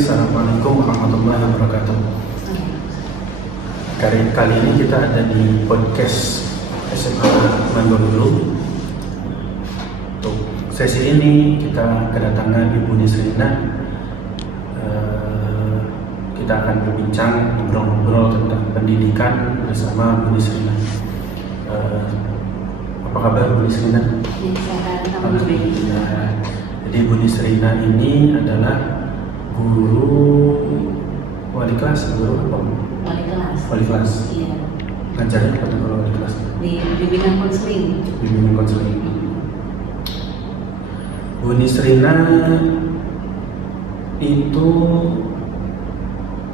Assalamualaikum warahmatullahi wabarakatuh. Kali ini kita ada di podcast SMA Mandolulu. Untuk sesi ini kita kedatangan Ibu Nisrina. Kita akan berbincang, ngobrol-ngobrol tentang pendidikan bersama Bu Nisrina. Apa kabar Bu Nisrina? Alhamdulillah. Jadi Bu Nisrina ini adalah guru wali kelas, guru apa? Wali kelas. Iya. Ngajarnya apa tuh kalau wali kelas? Di bimbingan konseling. Bimbingan konseling. Bu Nisrina itu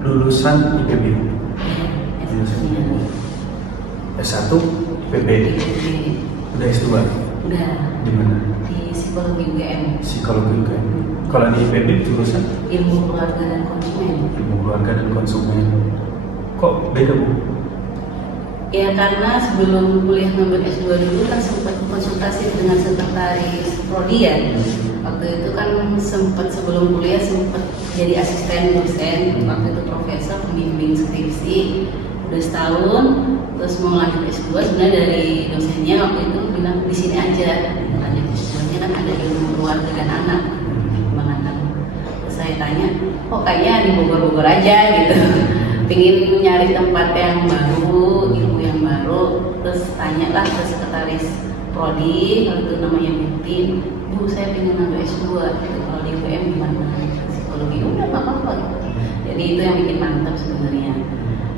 lulusan IPB. S1 IPB. Udah S2? Udah. Di mana? Di psikologi UGM. Psikologi UGM. Kalau di IPB jurusan? Ilmu keluarga dan konsumen. Ilmu keluarga dan konsumen. Kok beda, Bu? Ya karena sebelum kuliah ngambil S2 dulu kan sempat konsultasi dengan sekretaris prodi ya. Waktu itu kan sempat sebelum kuliah sempat jadi asisten dosen. Waktu itu profesor pembimbing skripsi. Udah setahun, terus mau lanjut S2 sebenarnya dari dosennya waktu itu bilang di sini aja. Lanjut S2-nya kan ada ilmu keluarga dan anak. Terus saya tanya, kok kayaknya di Bogor-Bogor aja gitu. Pingin nyari tempat yang baru, ilmu yang baru. Terus tanyalah ke sekretaris prodi, waktu itu namanya Bintin, Bu saya pengen ngambil S2 gitu. Kalau di UGM gimana? Psikologi udah nggak apa-apa gitu. Jadi itu yang bikin mantap sebenarnya.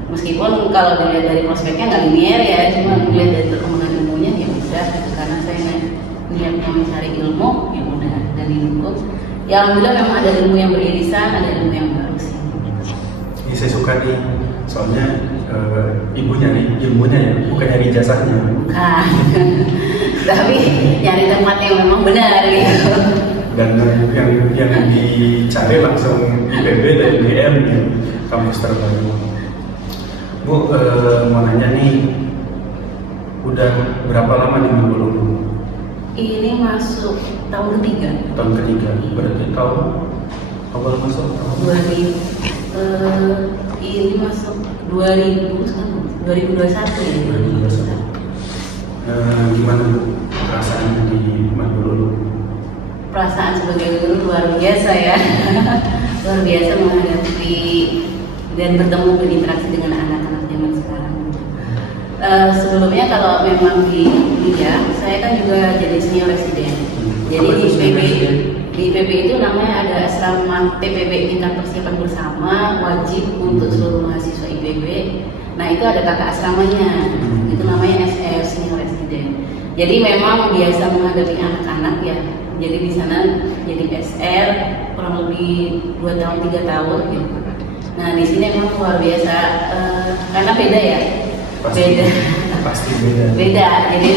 Meskipun kalau dilihat dari prospeknya nggak linear ya, cuma dilihat dari perkembangan ilmunya ya udah gitu. Karena saya niatnya mencari ilmu ya udah, dan ilmu ya alhamdulillah memang ada ilmu yang beririsan, ada ilmu yang baru sih. Ini saya suka nih, soalnya ibu nyari ilmunya ya, bukan nyari jasanya. Bukan, tapi nyari tempat yang memang benar gitu. Dan yang dicari langsung IPB dan UGM ya, kampus terbaru. Bu, mau nanya nih, udah berapa lama di Mandolulu? Ini masuk tahun ketiga. Tahun ketiga, berarti tahun awal masuk? Ini masuk 2021 ya. 2021. Gimana Bu perasaannya di Mandolulu? Perasaan sebagai guru luar biasa ya. Luar biasa menghadapi dan bertemu berinteraksi dengan anak-anak zaman sekarang. Sebelumnya kalau memang di kuliah, saya kan juga jadi senior residen. Jadi di IPB itu namanya ada asrama TPB, tingkat persiapan bersama, wajib untuk seluruh mahasiswa IPB. Nah itu ada kakak asramanya, itu namanya SR, senior residen. Jadi memang biasa menghadapi anak-anak ya. Jadi di sana jadi SR kurang lebih 2 tahun 3 tahun gitu. Nah di sini memang luar biasa karena beda ya. Pasti beda. Jadi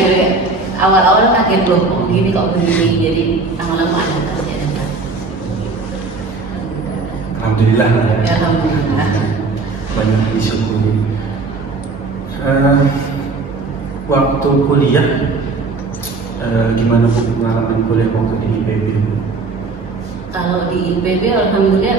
awal-awal kaget loh, kok gini kok begini. Jadi lama-lama adaptasi. Alhamdulillah ya. Alhamdulillah. Banyak disyukuri. Waktu kuliah, gimana Bu pengalaman kuliah waktu di IPB? Kalau di IPB, alhamdulillah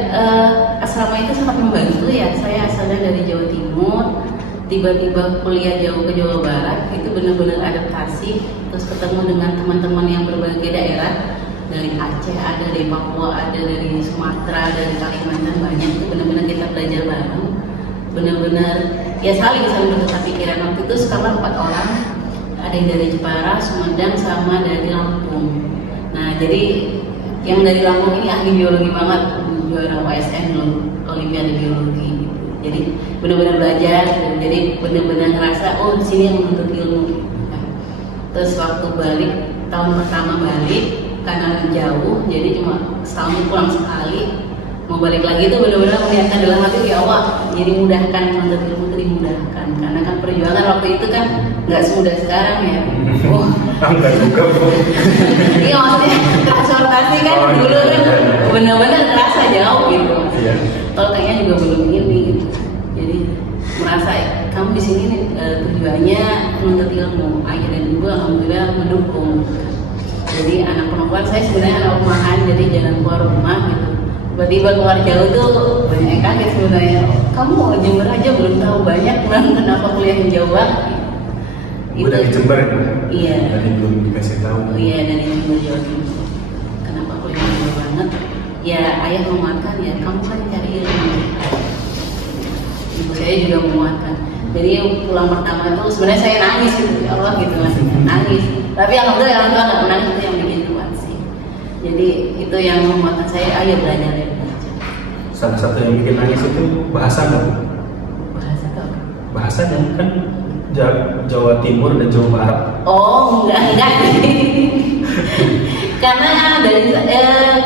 asrama itu sangat membantu ya. Saya asalnya dari Jawa Timur, tiba-tiba kuliah jauh ke Jawa Barat, itu benar-benar adaptasi, terus ketemu dengan teman-teman yang berbagai daerah, dari Aceh ada, dari Papua ada, dari Sumatera, dari Kalimantan banyak. Itu benar-benar kita belajar bareng, benar-benar ya saling bertukar pikiran. Waktu itu sekarang 4 orang, ada yang dari Jepara, Sumedang, sama dari Lampung. Nah jadi yang dari Lampung ini ahli biologi banget, juara OSN loh, Olimpiade Biologi gitu. Jadi benar-benar belajar, jadi benar-benar ngerasa oh di sini yang menuntut ilmu gitu. Terus waktu balik, tahun pertama balik karena jauh, jadi cuma setahun pulang sekali. Mau balik lagi itu benar-benar melihatkan dalam hati ya Allah, jadi mudahkan menuntut ilmu itu dimudahkan. Karena kan perjuangan waktu itu kan nggak semudah sekarang ya. Oh, enggak juga Bu. iya maksudnya transportasi kan dulu kan benar-benar terasa jauh gitu. Iya. Kalau kayaknya juga belum ini gitu. Jadi merasa kamu di sini tujuannya menuntut ilmu. Ayah dan ibu alhamdulillah mendukung. Jadi anak perempuan saya sebenarnya anak rumahan, jadi jarang keluar rumah gitu. Tiba-tiba keluar jauh tuh banyak yang kaget sebenarnya. Kamu Jember aja belum tahu banyak, kenapa kuliah di Jawa? Gue dari Jember ya? Iya. Dari belum dikasih tahu. Oh iya, dari Jember Jawa Timur. Kenapa kuliah di Jawa banget? Ya ayah menguatkan ya, kamu kan cari ilmu. Ibu saya juga menguatkan. Jadi pulang pertama itu sebenarnya saya nangis gitu, ya Allah gitu lah, nangis. Tapi alhamdulillah orang tua nggak menangis, itu yang bikin kuat sih. Jadi itu yang menguatkan saya, ayo belajar ya belajar. Salah satu yang bikin nangis itu bahasa nggak? Bahasa apa? Bahasanya kan Jawa Timur dan Jawa Barat. Oh enggak. Karena dari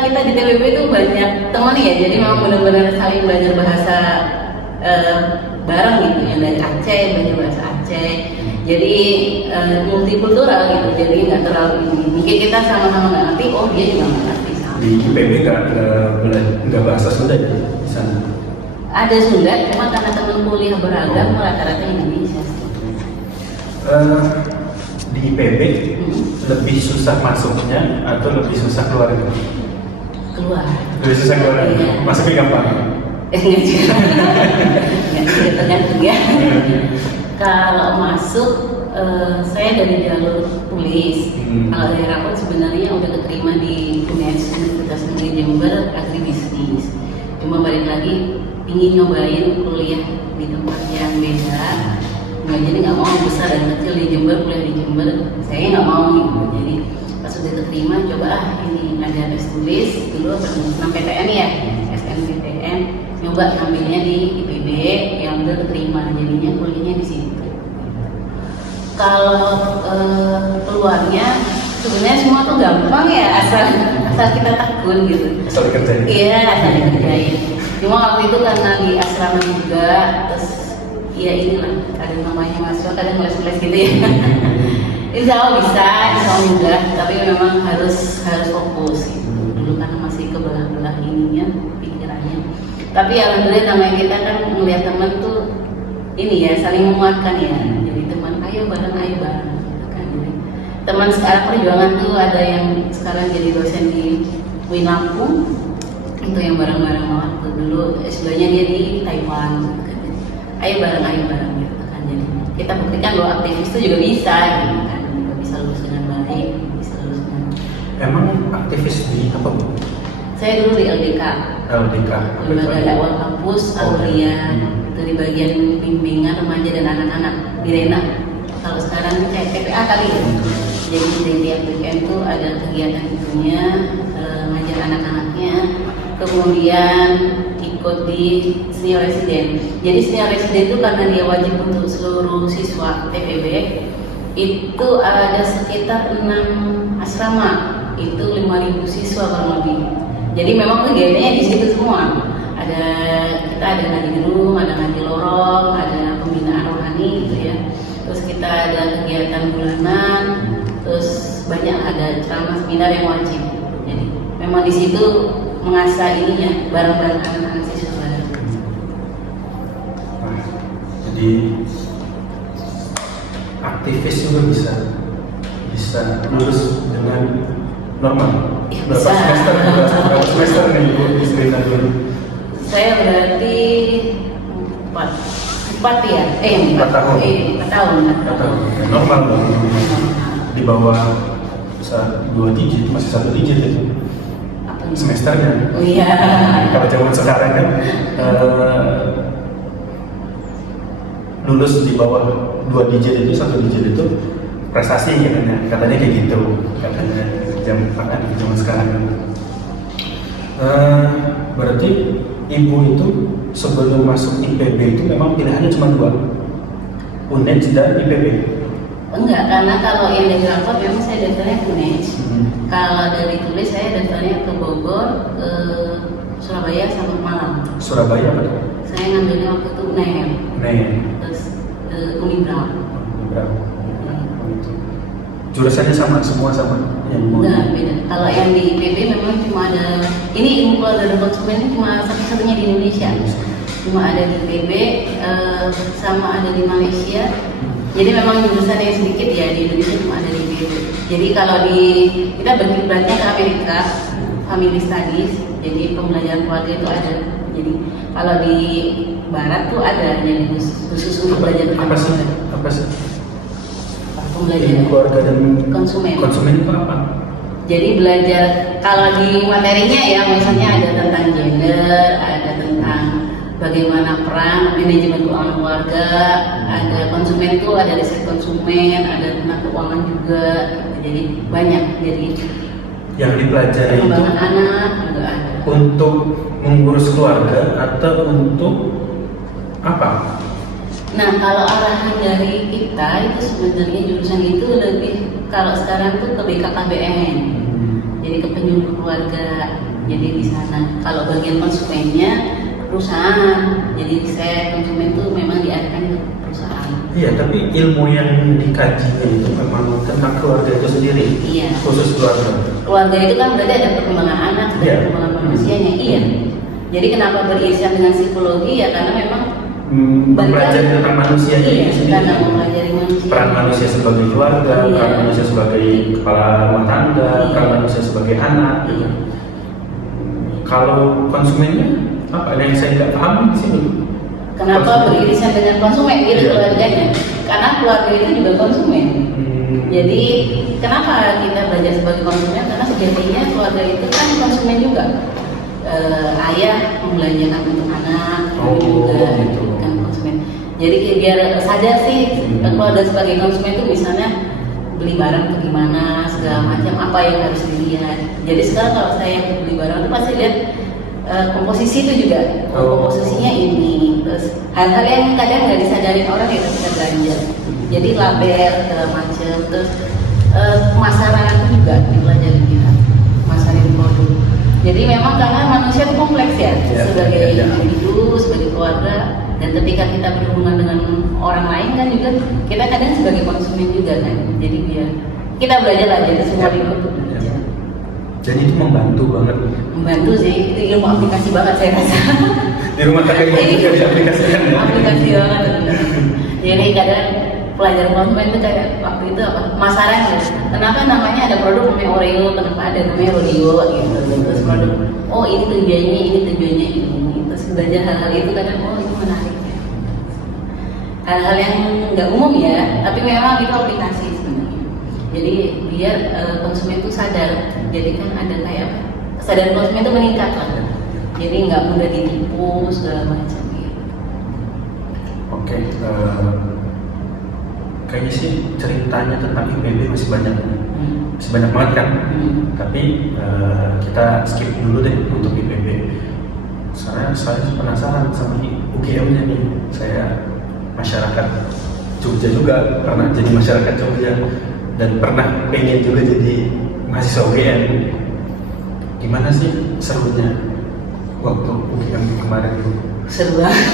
kita di TPB itu banyak teman ya, jadi memang benar-benar saling belajar bahasa bareng gitu, yang dari Aceh belajar bahasa Aceh. Jadi multikultural gitu, jadi nggak terlalu ini. Mungkin kita sama-sama nggak ngerti, oh dia juga nggak ngerti sama. Di IPB nggak bahasa Sunda ya di sana. Ada Sunda, cuma karena teman kuliah beragam rata-rata Indonesia sih. Di IPB lebih susah masuknya atau lebih susah keluarnya? Keluar. Lebih susah keluar. Iya. Masuknya gampang. Enggak juga. Enggak juga tergantung ya. Kalau masuk saya dari jalur tulis. Kalau dari rapot sebenarnya udah keterima di Universitas Negeri Jember Agribisnis. Cuma balik lagi ingin nyobain kuliah di tempat yang beda. Nggak, jadi nggak mau besar dan kecil di Jember, kuliah di Jember, saya nggak mau gitu. Jadi pas udah keterima coba ini ada tes tulis dulu senam PTN ya, SNMPTN, nyoba ngambilnya di IPB yang udah keterima, jadinya kuliahnya di situ. Kalau keluarnya sebenarnya semua tuh gampang ya, asal kita tekun gitu. Asal dikerjain. Iya, asal dikerjain. Cuma waktu itu karena di asrama juga, terus ya inilah ada namanya mahasiswa kadang les-les gitu ya. Insya Allah bisa, insya Allah mudah, tapi memang harus fokus gitu. Dulu karena masih kebelah-belah ininya pikirannya. Tapi alhamdulillah namanya kita kan melihat teman tuh ini ya saling menguatkan ya. Jadi teman ayo bareng gitu kan. Jadi, teman sekarang perjuangan tuh ada yang sekarang jadi dosen di UIN Lampung, itu yang bareng-bareng banget tuh. Dulu S2-nya dia di Taiwan gitu kan. Ayo bareng gitu kan. Jadi kita buktikan bahwa aktivis itu juga bisa gitu kan, juga bisa lulus dengan baik, bisa lulus dengan. Emang aktivis di apa Bu? Saya dulu di LDK, LDK. Lembaga Dakwah Kampus Aulia, itu di bagian bimbingan remaja dan anak-anak di RENA. Kalau sekarang kayak TPA kali ya. Jadi di tiap weekend tuh ada kegiatan itunya, ngajar anak-anaknya, kemudian ikut di senior resident. Jadi senior resident itu karena dia wajib untuk seluruh siswa TPB, itu ada sekitar 6 asrama, itu 5.000 siswa kurang lebih. Jadi memang kegiatannya di situ semua. Kita ada ngaji di rumah, ada ngaji lorong, ada pembinaan rohani gitu ya. Terus kita ada kegiatan bulanan, terus banyak ada ceramah seminar yang wajib. Jadi memang di situ mengasah ininya bareng-bareng anak-anak siswa. Nah, jadi aktivis juga bisa lulus dengan normal. Ya, Berapa semester nih Bu cerita dulu? Saya berarti 4 ya? 4 tahun. 4 tahun. Normal dong. Di bawah 2 digit, masih 1 digit itu semesternya. Oh iya. Kalau zaman sekarang kan lulus di bawah 2 digit itu, 1 digit itu prestasi katanya kayak gitu katanya zaman sekarang. Berarti ibu itu sebelum masuk IPB itu memang pilihannya cuma 2, UNED dan IPB. Enggak, karena kalau yang dari rapor memang saya daftarnya ke UNED. Kalau dari tulis saya daftarnya ke Bogor, ke Surabaya sama Malang. Surabaya apa? Saya ngambilnya waktu itu UNED. Terus Unibraw. Jurusannya sama, semua sama. Enggak, beda. Kalau yang di IPB memang cuma ada, ini ilmu keluarga dan konsumen ini cuma satu-satunya di Indonesia. Cuma ada di IPB, sama ada di Malaysia. Jadi memang jurusan yang sedikit ya di Indonesia cuma ada di IPB. Jadi kalau kita berkiblatnya ke Amerika, family studies, jadi pembelajaran keluarga itu ada. Jadi kalau di barat tuh ada jadi khusus untuk belajar Apa sih? Apa sih? Pembelajaran Keluarga dan konsumen. konsumen itu apa? Jadi belajar kalau di materinya ya misalnya ada tentang gender, ada tentang bagaimana peran manajemen keuangan keluarga, ada konsumen itu ada riset konsumen, ada tentang keuangan juga. Jadi banyak. Jadi Yang dipelajari itu pengembangan anak juga ada. untuk mengurus keluarga atau untuk apa? Nah kalau arahan dari kita itu sebenarnya jurusan itu lebih kalau sekarang tuh ke BKKBN. Jadi ke penyuluh keluarga. Jadi di sana kalau bagian konsumennya perusahaan. Jadi riset konsumen itu memang diarahkan ke perusahaan. Iya, tapi ilmu yang dikaji itu memang tentang keluarga itu sendiri. Iya. Khusus keluarga. Keluarga itu kan berarti ada perkembangan anak, ada Iya. perkembangan manusianya. Iya. Jadi kenapa beririsan dengan psikologi ya karena memang Mempelajari tentang manusia iya, itu sendiri. karena mempelajari manusia. Peran manusia sebagai keluarga, Iya. peran manusia sebagai kepala rumah tangga, Iya. peran manusia sebagai anak. Iya. Kalau konsumennya apa? Ada yang saya tidak paham di sini. Kenapa Konsumen. beririsan dengan konsumen gitu Iya. keluarganya? Karena keluarga itu juga konsumen. Jadi kenapa kita belajar sebagai konsumen? Karena sejatinya keluarga itu kan konsumen juga. Ayah membelanjakan untuk anak, Oh, juga gitu. kan konsumen. Jadi biar sadar sih keluarga sebagai konsumen itu misalnya beli barang tuh gimana, segala macam apa yang harus dilihat. Jadi sekarang kalau saya beli barang itu pasti lihat komposisi itu juga. Oh. Komposisinya ini, terus hal-hal yang kadang nggak disadarin orang ya ketika belanja. Jadi label segala macam, terus pemasaran itu juga dipelajari kita, pemasaran produk. Jadi memang karena manusia itu kompleks ya, Ya, sebagai ya. individu, sebagai keluarga, dan ketika kita berhubungan dengan orang lain kan juga kita kadang sebagai konsumen juga kan. Jadi biar kita belajar lah jadi semua lingkup itu belajar. Jadi itu membantu banget. Membantu sih, itu ilmu aplikasi banget saya rasa. Di rumah tangga ini juga diaplikasikan ya. Aplikasi banget. Jadi kadang pelajaran konsumen itu kayak waktu itu apa? Pemasaran ya. Kenapa namanya ada produk namanya Oreo, kenapa ada namanya Rodeo gitu. Terus produk, oh ini tujuannya ini. Terus belajar hal-hal itu kadang oh itu menarik ya. Hal-hal yang nggak umum ya, tapi memang itu aplikasi sebenarnya. Jadi biar konsumen itu sadar. Jadi kan ada kayak apa? Kesadaran konsumen itu meningkat lah. Jadi nggak mudah ditipu segala macam gitu. Oke, kayaknya sih ceritanya tentang IPB masih banyak banget kan. Tapi kita skip dulu deh untuk IPB. Saya penasaran sama UGM-nya nih. Saya masyarakat Jogja juga, pernah jadi masyarakat Jogja dan pernah pengen juga jadi mahasiswa UGM. Gimana sih serunya waktu UGM kemarin itu? Seru banget.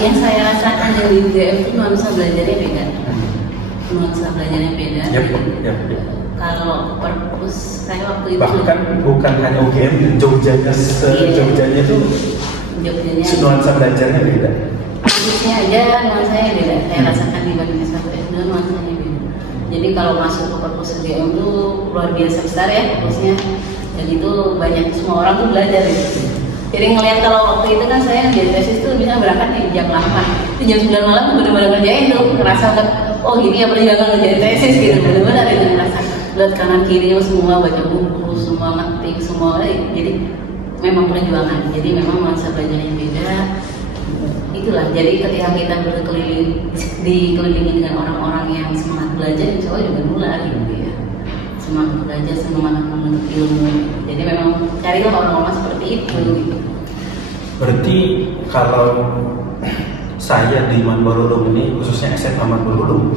Yang saya rasakan dari UGM itu nuansa belajarnya beda. Nuansa belajarnya beda. Yap. Kalau perpus saya waktu itu Bahkan bukan hanya UGM, Jogjanya se-Jogjanya itu Jogjanya nuansa belajarnya beda. khususnya aja nuansanya beda. Saya rasakan di Bandung S1 nuansanya beda. Jadi kalau masuk ke perpus UGM itu luar biasa besar ya perpusnya. Dan itu banyak semua orang tuh belajar gitu. Jadi ngeliat kalau waktu itu kan saya di tesis tuh bisa berangkat di jam 8 itu jam 9 malam tuh bener-bener ngerjain tuh ngerasa kan oh gini ya perjuangan ngerjain tesis gitu bener-bener itu ngerasa lihat kanan kiri semua baca buku semua ngetik semua jadi memang perjuangan jadi memang nuansa belajarnya beda itulah jadi ketika kita dikelilingi dengan orang-orang yang semangat belajar insya Allah juga nular gitu ya semangat belajar semangat menuntut ilmu jadi memang carilah orang-orang seperti itu gitu. Berarti kalau saya di Manborulung ini khususnya SMA Manborulung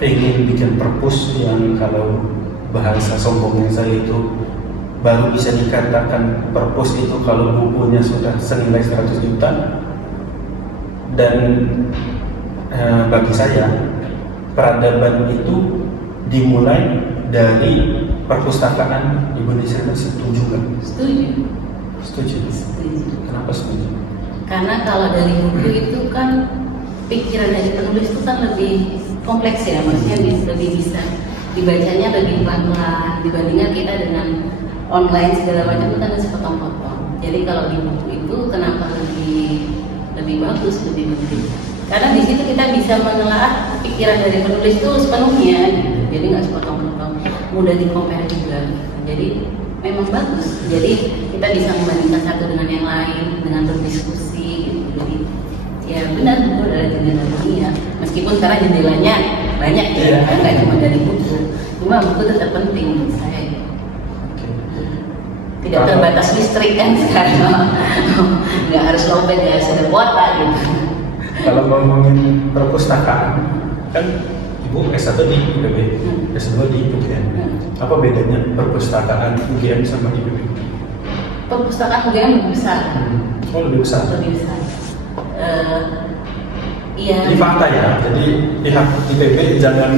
pengen bikin perpus yang kalau bahasa sombongnya saya itu baru bisa dikatakan perpus itu kalau bukunya sudah senilai 100 juta dan bagi saya peradaban itu dimulai dari perpustakaan Indonesia. Setuju nggak? Setuju. Kenapa setuju? Karena kalau dari buku itu kan pikiran dari penulis itu kan lebih kompleks ya, maksudnya lebih bisa dibacanya lebih pelan-pelan dibandingkan kita dengan online segala macam itu kan ada sepotong-potong. Jadi kalau di buku itu kenapa lebih bagus, lebih penting? Karena di situ kita bisa menelaah pikiran dari penulis itu sepenuhnya, gitu. Jadi nggak sepotong-potong, mudah di-compare juga. Jadi memang bagus. Jadi kita bisa membandingkan satu dengan yang lain, dengan berdiskusi. Gitu. Jadi ya benar buku adalah jendela dunia. Meskipun sekarang jendelanya banyak ya, nggak cuma dari buku. Cuma buku tetap penting menurut saya. Tidak terbatas listrik kan sekarang, nggak harus lobet, nggak harus ada kuota gitu. Kalau ngomongin perpustakaan, kan Ibu S1 di IPB, S2 di UGM. Apa bedanya perpustakaan UGM sama IPB? Perpustakaan UGM lebih besar. Oh, lebih besar? Lebih besar. Iya. Ini fakta ya, jadi pihak IPB jangan...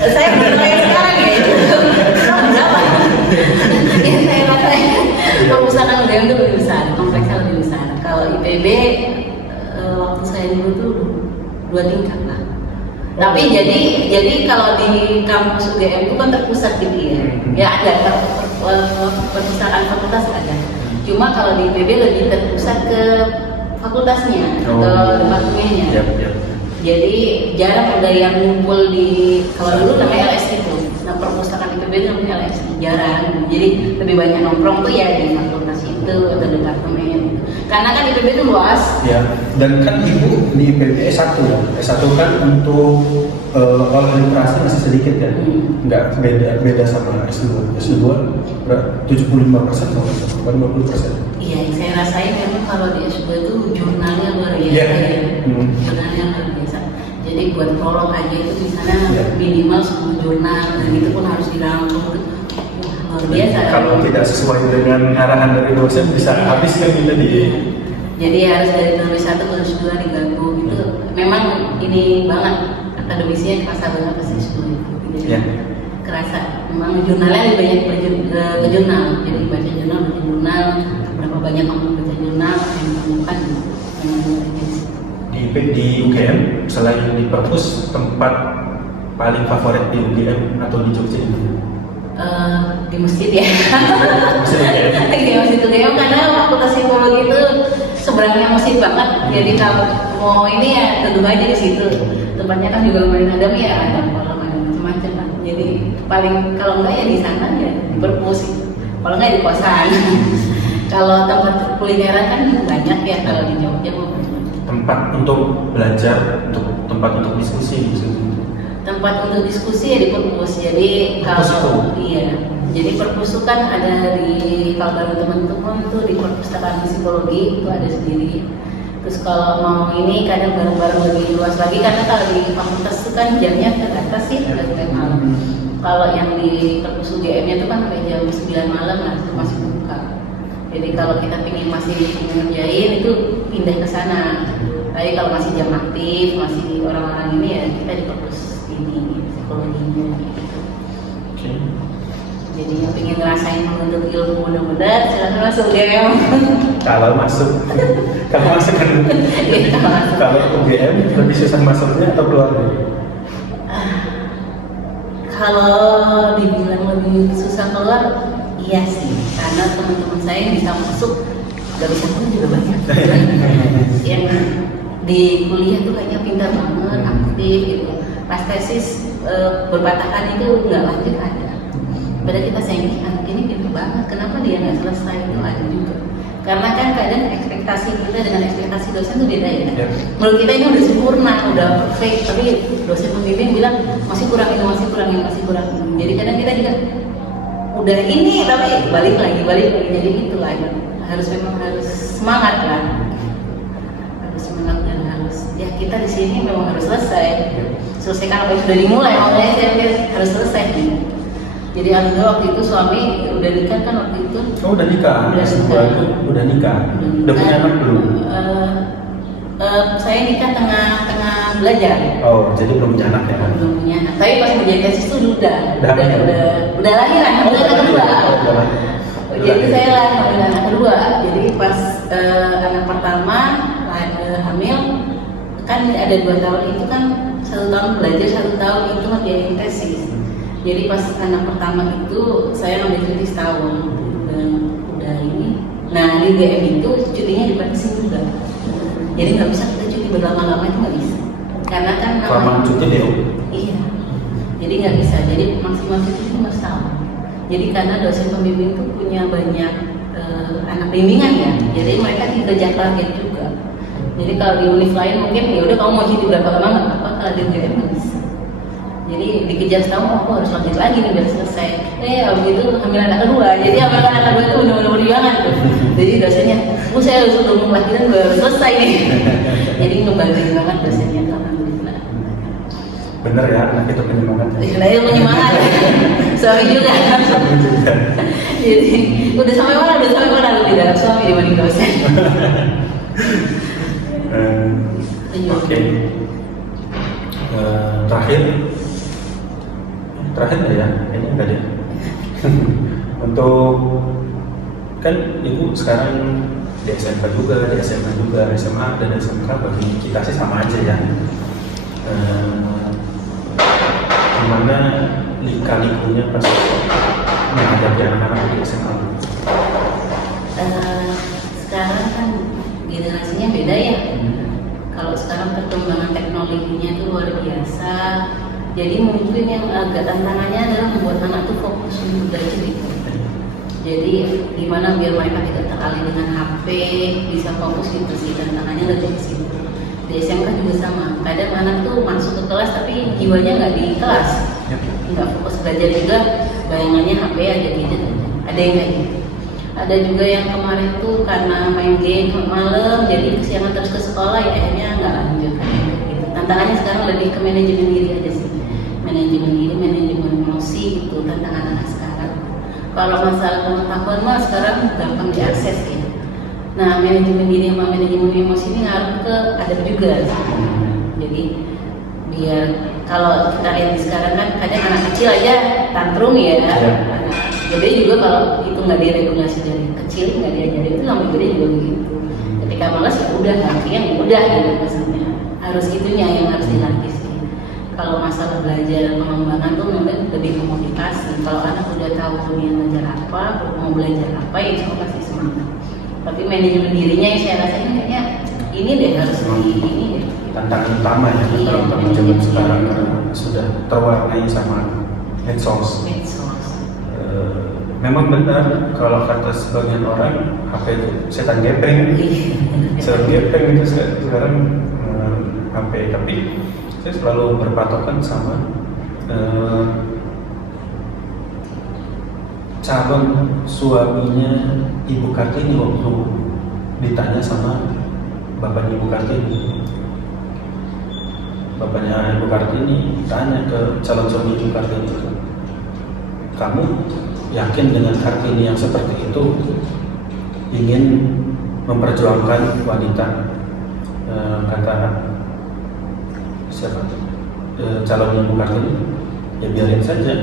Saya nggak tahu yang sekarang ya. Berapa? Ya saya rasa perpustakaan UGM itu lebih besar, kompleksnya lebih besar. Kalau IPB waktu saya dulu tuh 2 tingkat lah. Tapi jadi kalau di kampus UGM itu kan terpusat gitu ya. Ya ada perpustakaan fakultas ada. Cuma kalau di IPB lebih terpusat ke fakultasnya atau departemennya. Yep. Jadi jarang ada yang ngumpul di, kalau dulu namanya LSI itu. Nah perpustakaan IPB itu namanya LSI, jarang. Jadi lebih banyak nongkrong tuh ya di fakultas itu atau departemen. Karena kan IPB itu luas. Ya, dan kan Ibu di IPB S1 ya. S1 kan untuk olah literasi masih sedikit kan? Nggak beda sama S2. S2 75% bukan 20%. Iya, yang saya rasain memang kalau di S2 itu jurnalnya luar biasa. Yeah. Jurnalnya luar biasa. Jadi buat prolog aja itu misalnya minimal 10 jurnal, dan itu pun harus dirangkum. Luar biasa. Kalau tidak sesuai dengan arahan dari dosen bisa habis kan kita di. Jadi harus dari penulis 1 penulis 2 digabung itu memang ini banget, akademisnya kerasa banget pas S2 itu. Jadi kerasa. Memang jurnalnya lebih banyak ke jurnal. Jadi baca jurnal, berapa banyak kamu baca jurnal yang menemukan di UGM selain di perpus, tempat paling favorit di UGM atau di Jogja itu? Di masjid ya. Masjid Di masjid UGM karena fakultas psikologi itu seberangnya masjid banget. Jadi kalau mau ini ya tentu aja di situ. Tempatnya kan juga lumayan adem ya, ada kolam, ada macam-macam lah. Jadi paling kalau enggak ya di sana ya di perpus. Kalau enggak di kosan. Kalau tempat kulineran kan banyak ya kalau di Jogja. Tempat untuk belajar, tempat untuk diskusi gitu. Tempat untuk diskusi ya di perpus. Jadi kalau jadi perpus itu kan ada di, kalau dari teman-teman tuh di perpustakaan psikologi itu ada sendiri. Terus kalau mau ini kadang bareng-bareng lebih luas lagi karena kalau di fakultas itu kan jamnya terbatas sih sampai malam. Kalau yang di perpus UGM-nya itu kan sampai jam 9 malam lah itu masih buka. Jadi kalau kita pengen masih ngerjain itu pindah ke sana. Tapi kalau masih jam aktif, masih orang-orang ini ya kita di perpus ini psikologinya gitu. Jadi yang pengen ngerasain menuntut ilmu benar-benar silahkan masuk UGM. Kalau masuk kan kalau UGM lebih susah masuknya atau keluarnya? Kalau dibilang lebih susah keluar, iya sih, karena teman-teman saya yang bisa masuk gak bisa pun juga banyak. Yang di kuliah tuh kayaknya pintar banget, aktif gitu. Pas tesis berbatakan itu nggak lanjut ada. Padahal kita sayang anak ini pintar banget, kenapa dia nggak selesai itu ada juga. Karena kan kadang ekspektasi kita dengan ekspektasi dosen itu beda ya. Menurut kita ini udah sempurna, udah perfect, tapi dosen pembimbing bilang masih kurang ini, masih kurang ini, masih kurang ini. Jadi kadang kita juga udah ini tapi balik lagi. Jadi itulah harus semangat lah. Harus semangat dan harus ya kita di sini memang harus selesaikan apa yang sudah dimulai. Makanya saya pikir harus selesai. Jadi alhamdulillah waktu itu suami udah nikah kan waktu itu. Oh udah nikah. Udah nikah. Udah punya anak belum? Saya nikah tengah belajar. Oh jadi belum punya anak ya? Belum punya anak. Tapi pas menjadi tesis itu udah lahiran. Udah anak kedua. Jadi saya hamil anak kedua. Jadi pas anak pertama hamil kan ada 2 tahun itu kan 1 tahun belajar, 1 tahun itu ngerjain tesis. Jadi pas anak pertama itu saya ngambil cuti setahun, udah ini. Nah di UGM itu cutinya dibatasin juga. Jadi nggak bisa kita cuti berlama-lama, itu nggak bisa. Karena kan Kelamaan cuti deh. iya. Jadi nggak bisa. Jadi maksimal cuti itu cuma setahun. Jadi karena dosen pembimbing itu punya banyak anak bimbingan ya. Jadi mereka dikejar target juga. Jadi kalau di univ lain mungkin ya udah kamu mau cuti berapa lama nggak apa-apa, kalau di UGM nggak bisa. Jadi dikejar setahun aku harus lanjut lagi nih biar selesai. Abis itu hamil anak kedua. Jadi hamil anak kedua itu benar-benar perjuangan tuh. Jadi dosennya, saya harus udah melahirkan gue harus selesai nih. Jadi ngebantuin banget dosennya, alhamdulillah. Bener ya, anak itu penyemangat. Nah itu penyemangat. Suami juga. Jadi udah sampai mana lu tidak suami dibanding dosen. Oke. Terakhir ya, ini enggak deh. Untuk kan ibu sekarang di SMK juga, di SMA juga, SMA dan SMK bagi kita sih sama aja ya. Gimana lika-likunya pas menghadapi anak-anak di SMA? Sekarang kan generasinya beda ya. Kalau sekarang perkembangan teknologinya itu luar biasa. Jadi mungkin yang agak tantangannya adalah membuat anak tuh fokus untuk belajar itu. Jadi gimana biar mereka tidak teralih dengan HP, bisa fokus gitu sih, tantangannya lebih ke situ. Di SMK juga sama. Kadang anak tuh masuk ke kelas tapi jiwanya nggak di kelas, nggak fokus belajar juga, bayangannya HP aja gitu. Ada yang kayak gitu. Ada juga yang kemarin tuh karena main game malam, jadi kesiangan terus ke sekolah, ya akhirnya nggak lanjut. Gitu. Tantangannya sekarang lebih ke manajemen diri aja sih. Manajemen diri, manajemen emosi itu tantangan anak sekarang. Kalau masalah pengetahuan mah sekarang gampang diakses ya. Nah manajemen diri sama manajemen emosi ini ngaruh ke adab juga. Jadi biar kalau kita lihat di sekarang kan kadang anak kecil aja tantrum ya. Jadi juga kalau itu nggak diregulasi dari kecil, nggak diajarin itu sampai gede juga begitu. Ketika malas ya udah, nantinya ya udah gitu maksudnya. Harus itunya yang harus dilatih. Kalau masalah belajar pengembangan tuh memang lebih memotivasi. Kalau anak udah tahu dia belajar apa, mau belajar apa, ya semua pasti semangat. Tapi manajemen dirinya yang saya rasain kayaknya ini deh harus di ini deh. Tantangan utama ya kalau teman zaman sekarang karena sudah terwarnai sama medsos. Memang benar kalau kata sebagian orang HP itu setan gepeng. Setan gepeng itu sekarang HP, tapi saya selalu berpatokan sama calon suaminya Ibu Kartini waktu ditanya sama bapaknya Ibu Kartini. Bapaknya Ibu Kartini tanya ke calon suami Ibu Kartini, kamu yakin dengan Kartini yang seperti itu ingin memperjuangkan wanita? Kata siapa calon Ibu Kartini, ya biarin saja,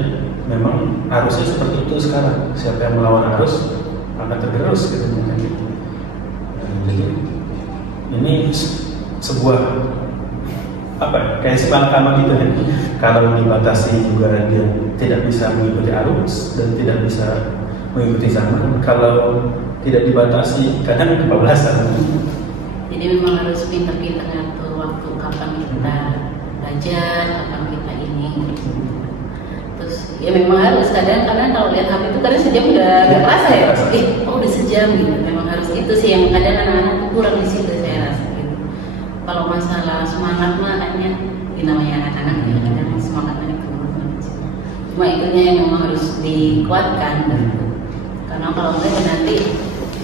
memang arusnya seperti itu sekarang, siapa yang melawan arus akan tergerus gitu. Jadi ini sebuah apa kayak semalakama gitu kan, kalau dibatasi juga dia tidak bisa mengikuti arus dan tidak bisa mengikuti zaman. Kalau tidak dibatasi kadang kebablasan. Jadi memang harus pintar-pintar ngatur waktu kapan kita belajar, kapan kita ini. Terus ya memang harus kadang-kadang kalau lihat HP itu kadang sejam udah nggak kerasa ya. Udah sejam gitu. Memang harus itu sih yang kadang anak-anak kurang di situ saya rasa gitu. Kalau masalah semangat mah kayaknya namanya anak-anak ya kadang semangatnya itu. Cuma itunya yang memang harus dikuatkan. Karena kalau enggak nanti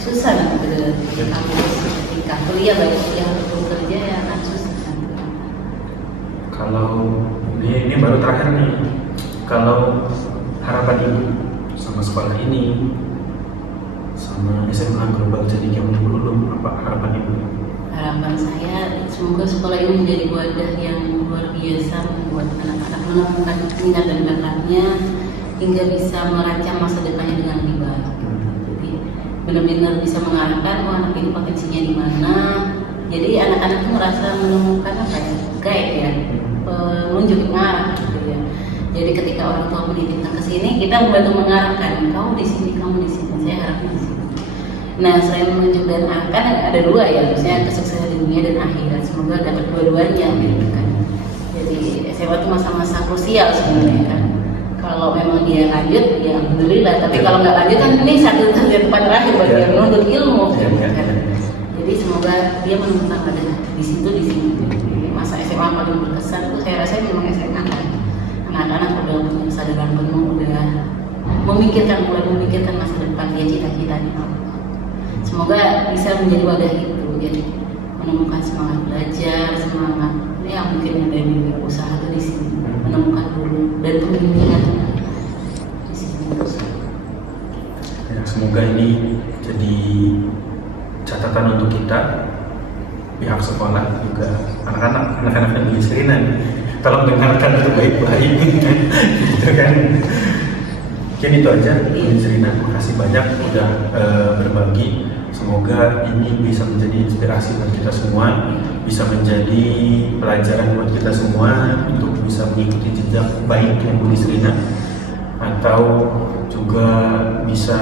susah nanti ke kampus. Ketika kuliah baik kuliah ataupun kerja ya akan susah. Kalau ini baru terakhir nih, kalau harapan ibu sama sekolah ini sama SMA Global Jadi Ulum, apa harapan ibu? Harapan saya semoga sekolah ini menjadi wadah yang luar biasa membuat anak-anak menemukan minat dan bakatnya hingga bisa merancang masa depannya dengan lebih baik. Jadi benar-benar bisa mengarahkan anak ini potensinya di mana. Jadi anak-anak itu merasa menemukan apa ya, guide ya, penunjuk mengarah gitu ya. Jadi ketika orang tua menitipkan ke sini, kita membantu mengarahkan, kamu di sini, kamu di sini, saya harapnya di sini. Nah, selain menunjuk dan arahkan, ada dua ya, maksudnya kesuksesan di dunia dan akhirat. Semoga dapat dua-duanya gitu kan. Jadi SMA itu masa-masa krusial sebenarnya kan. Kalau memang dia lanjut, ya alhamdulillah. Tapi kalau nggak lanjut kan ini satu tempat terakhir bagi yang menuntut ilmu. Kan? Jadi semoga dia menemukan ada di situ di sini. Jadi masa SMA paling berkesan itu saya rasa memang SMA kan. Anak-anak udah punya kesadaran penuh, udah mulai memikirkan masa depan dia, cita-citanya apa. Semoga bisa menjadi wadah itu, jadi menemukan semangat belajar, semangat ya mungkin ada yang dunia usaha itu di sini, menemukan dulu dan pembimbingan di sini. Ya, semoga ini jadi catatan untuk kita, pihak sekolah juga anak-anak yang di Serina. Tolong dengarkan itu baik-baik, gitu kan. Mungkin itu aja, Bu Serina. Makasih banyak udah berbagi. Semoga ini bisa menjadi inspirasi buat kita semua, bisa menjadi pelajaran buat kita semua untuk bisa mengikuti jejak baik yang Bu Serina, atau juga bisa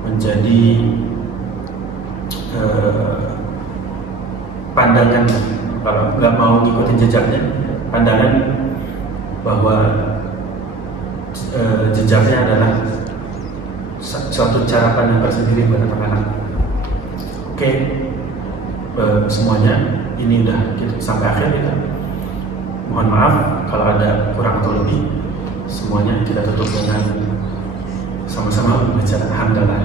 menjadi pandangan kalau nggak mau ngikutin jejaknya, pandangan bahwa jejaknya adalah suatu cara pandang tersendiri buat anak-anak. Oke, semuanya ini udah kita sampai akhir kita. Mohon maaf kalau ada kurang atau lebih. Semuanya kita tutup dengan sama-sama membaca alhamdulillah.